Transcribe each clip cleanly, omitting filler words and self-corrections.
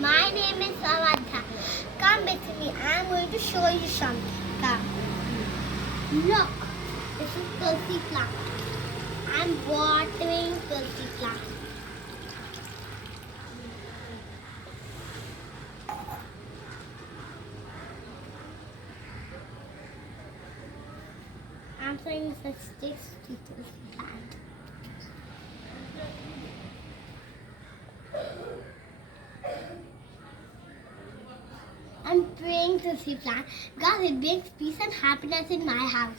My name is Aaradhya. Come with me. I am going to show you something. Come. Look, this is Tulsi plant. I am watering Tulsi plant. I am throwing the sticks to Tulsi plant. I'm praying to see plant because it brings peace and happiness in my house.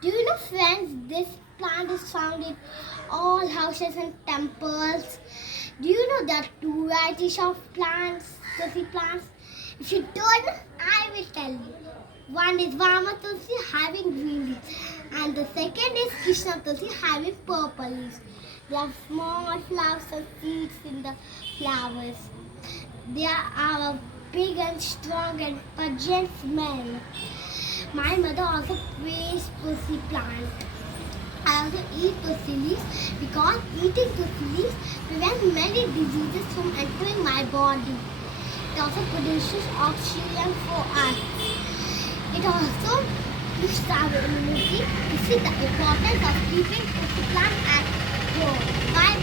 Do you know, friends, this plant is found in all houses and temples. Do you know there are two varieties of plants, Tulsi plants? If you don't know, I will tell you. One is Vama Tulsi having green leaves, and the second is Krishna Tulsi having purple leaves. There are small flowers and seeds in the flowers. They are big and strong and pungent smell. My mother also prays Tulsi plant. I also eat Tulsi leaves because eating Tulsi leaves prevents many diseases from entering my body. It also produces oxygen for us. It also boosts our immunity. This is the importance of keeping Tulsi plant at home. Bye bye.